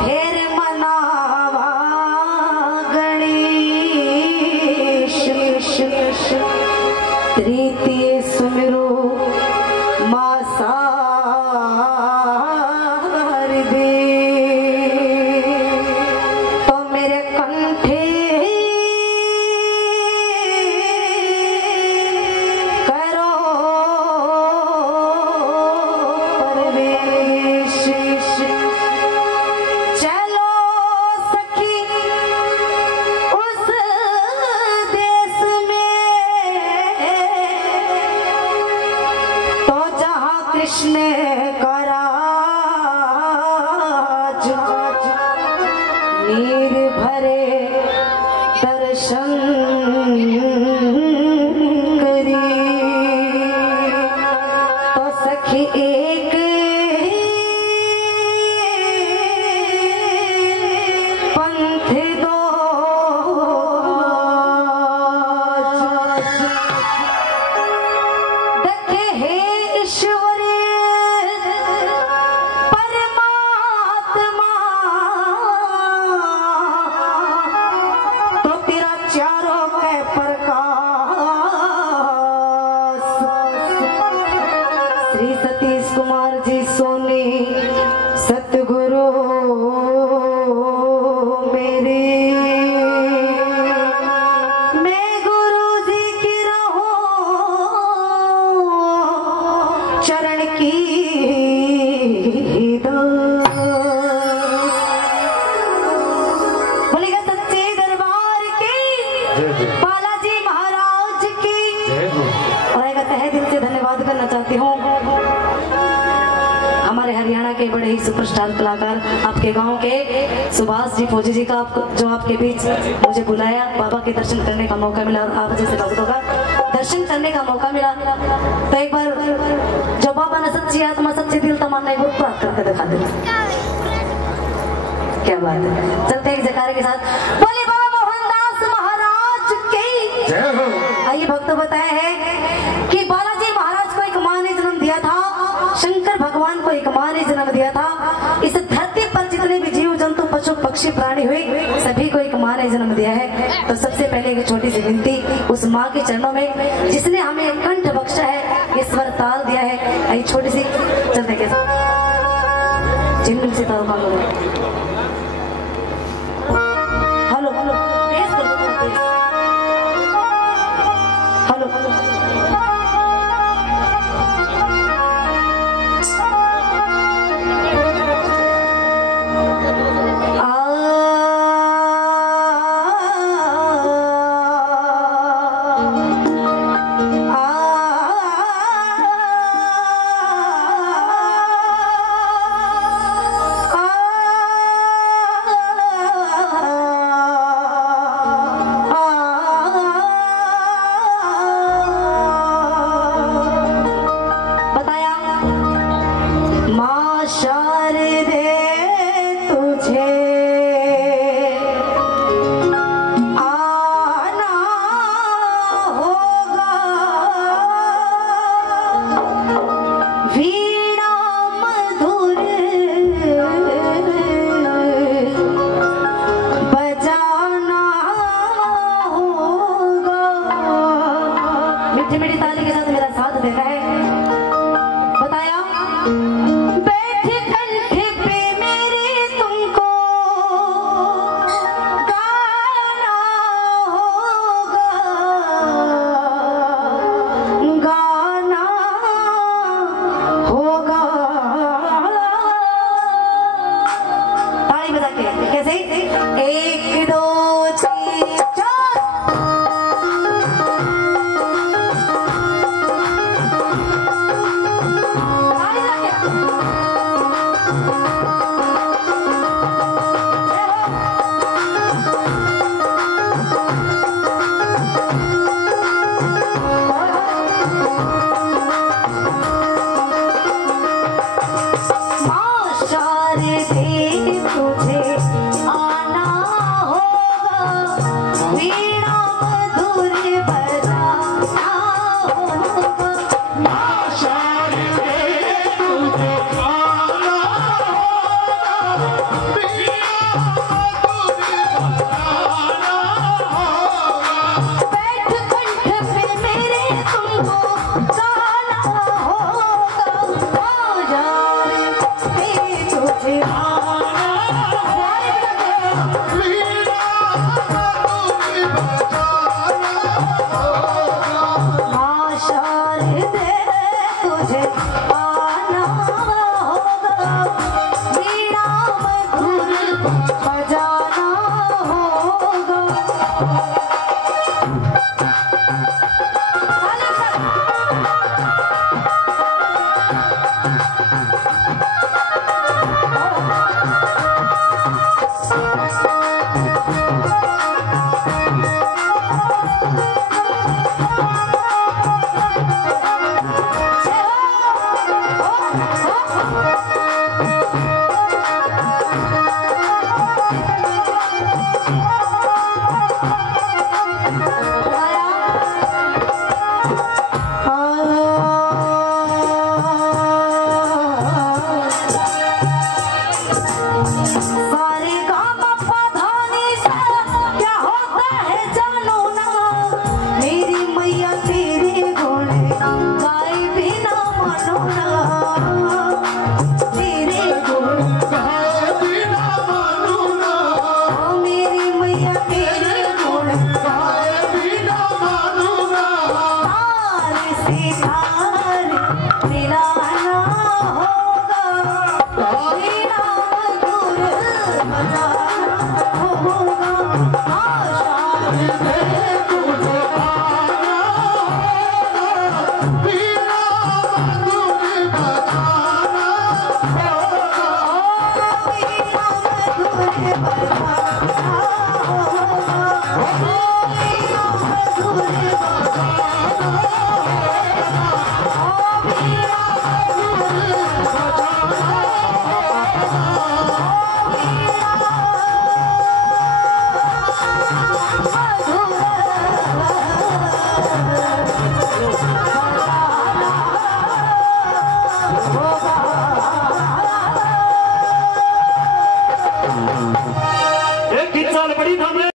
फिर मनावा गणेश तृतीय सुमिरो मां शारदे तो मेरे कंठे करो प्रवेश चलो सखी उस देश में तो जहाँ कृष्ण का राज नीर भरे दर्शन करी तो सखी एक पंथ दो देखे हे ईश्वर परमात्मा तो तेरा चारों के प्रकाश श्री सतीश कुमार जी सोनी सतगुरु मेरे मैं गुरु जी की रहूं चरण की बोलेगा सच्चे दरबार की बालाजी महाराज की और एक तहे दिल से धन्यवाद करना चाहती हूँ हमारे हरियाणा के बड़े ही सुपरस्टार कलाकार आपके गांव के सुभाष जी फौजी जी का जो आपके बीच मुझे बुलाया बाबा के दर्शन करने का मौका मिला और आप जैसे भक्तों का दर्शन करने का मौका मिला तो एक बार जो बाबा ने सच्ची आत्मा सच्ची दिल तमन्ना एक बार प्राप्त करके दिखा दे क्या बात है चलते एक जयकारे के साथ बोले बाबा मोहनदास महाराज की आइए भक्तों बताए हैं कि बालाजी महाराज को एक माँ ने जन्म दिया था शंकर भगवान को एक माँ ने जन्म दिया था इस धरती पर जितने भी जीव जंतु पशु पक्षी प्राणी हुए सभी को एक माँ ने जन्म दिया है तो सबसे पहले एक छोटी सी विनती उस माँ के चरणों में जिसने हमें कंठ बख्शा है ये स्वर ताल दिया है आई छोटी सी चलते के जिनमिल से ताल मांगो हेलो हेलो हेलो हेलो मेरी ताली के साथ मेरा साथ देना है बताया बैठ कंठ पे मेरे तुमको गाना होगा गाना होगा ताली बजा के कैसे 1 2 3 4 तुझे आना हो बजाना होगा। बजाना होगा।